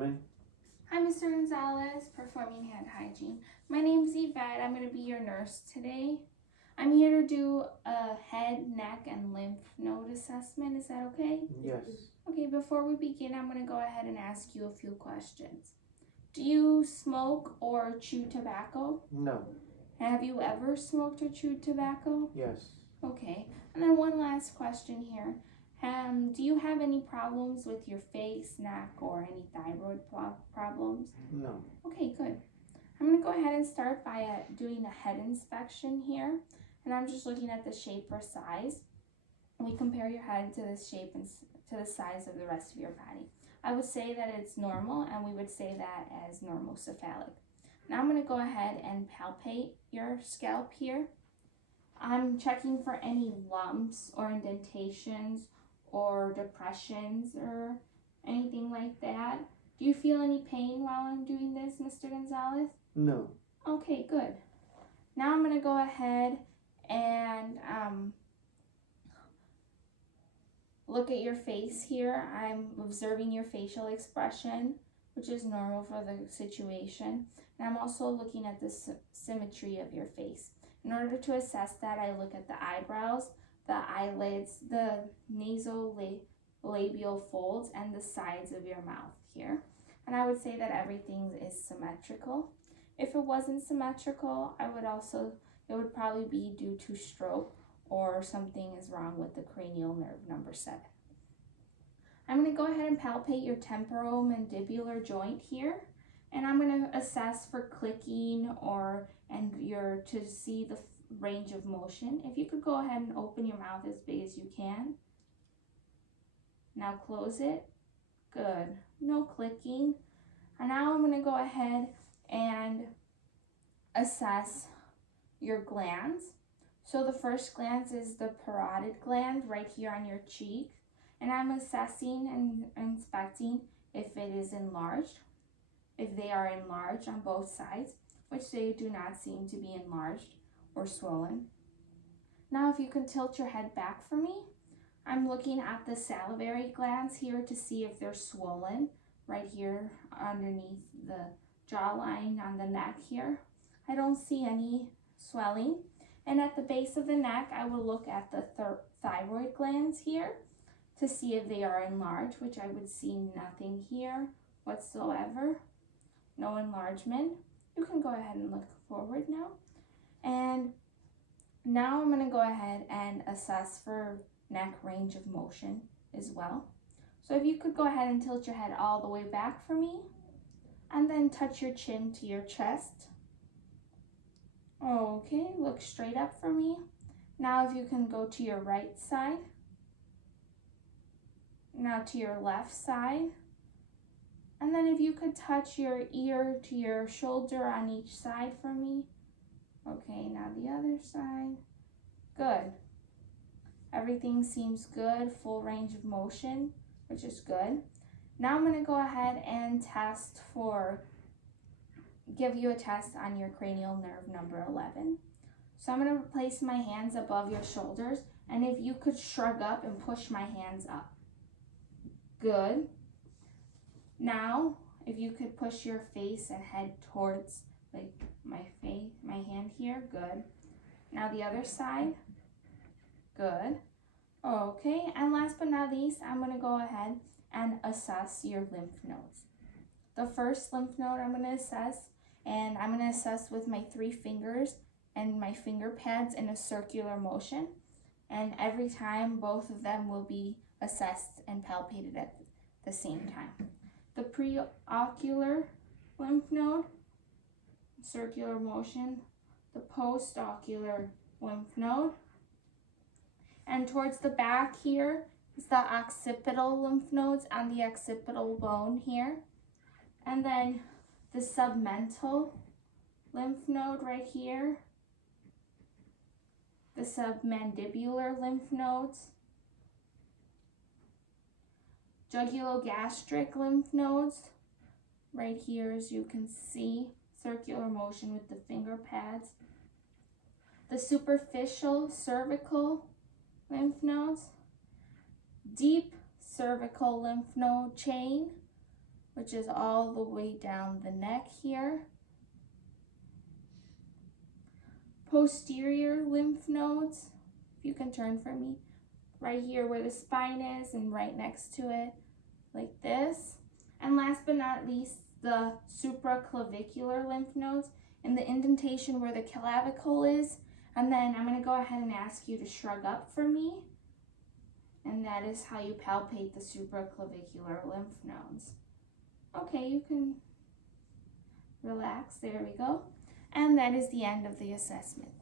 come in? Hi, Mr. Gonzalez, Performing Hand Hygiene. My name's Yvette. I'm going to be your nurse today. I'm here to do a head, neck, and lymph node assessment. Is that okay? Yes. Okay, before we begin, I'm going to go ahead and ask you a few questions. Do you smoke or chew tobacco? No. Have you ever smoked or chewed tobacco? Yes. Okay, and then one last question here. Do you have any problems with your face, neck, or any thyroid problems? No. Okay, good. I'm going to go ahead and start by doing a head inspection here. And I'm just looking at the shape or size. We compare your head to the shape and to the size of the rest of your body. I would say that it's normal, and we would say that as normocephalic. Now I'm going to go ahead and palpate your scalp here. I'm checking for any lumps or indentations or depressions or anything like that. Do you feel any pain while I'm doing this, Mr. Gonzalez? No. Okay, good. Now I'm going to go ahead and look at your face here. I'm observing your facial expression, which is normal for the situation. And I'm also looking at the symmetry of your face. In order to assess that, I look at the eyebrows, the eyelids, the nasolabial folds, and the sides of your mouth here. And I would say that everything is symmetrical. If it wasn't symmetrical, it would probably be due to stroke or something is wrong with the cranial nerve number 7. I'm going to go ahead and palpate your temporomandibular joint here. And I'm going to assess for clicking to see the range of motion. If you could go ahead and open your mouth as big as you can. Now close it. Good. No clicking. And now I'm going to go ahead and assess your glands. So the first gland is the parotid gland right here on your cheek. And I'm assessing and inspecting if it is enlarged. If they are enlarged on both sides, which they do not seem to be enlarged or swollen. Now if you can tilt your head back for me, I'm looking at the salivary glands here to see if they're swollen right here underneath the jawline on the neck here. I don't see any swelling. And at the base of the neck, I will look at the thyroid glands here to see if they are enlarged, which I would see nothing here whatsoever. No enlargement. You can go ahead and look forward now. And now I'm going to go ahead and assess for neck range of motion as well. So if you could go ahead and tilt your head all the way back for me, and then touch your chin to your chest. Okay, look straight up for me. Now if you can go to your right side. Now to your left side. And then if you could touch your ear to your shoulder on each side for me. Okay, now the other side. Good. Everything seems good, full range of motion, which is good. Now I'm going to go ahead and give you a test on your cranial nerve number 11. So I'm going to place my hands above your shoulders, and if you could shrug up and push my hands up. Good. Now, if you could push your face and head towards like my hand here, good. Now the other side, good. Okay, and last but not least, I'm going to go ahead and assess your lymph nodes. The first lymph node I'm going to assess, and I'm going to assess with my 3 fingers and my finger pads in a circular motion. And every time, both of them will be assessed and palpated at the same time. The preocular lymph node, circular motion. The postocular lymph node. And towards the back here is the occipital lymph nodes on the occipital bone here. And then the submental lymph node right here. The submandibular lymph nodes. Jugulogastric lymph nodes, right here as you can see, circular motion with the finger pads. The superficial cervical lymph nodes, deep cervical lymph node chain, which is all the way down the neck here. Posterior lymph nodes, if you can turn for me, right here where the spine is and right next to it, like this. And last but not least, the supraclavicular lymph nodes in the indentation where the clavicle is. And then I'm going to go ahead and ask you to shrug up for me. And that is how you palpate the supraclavicular lymph nodes. Okay, you can relax. There we go. And that is the end of the assessment.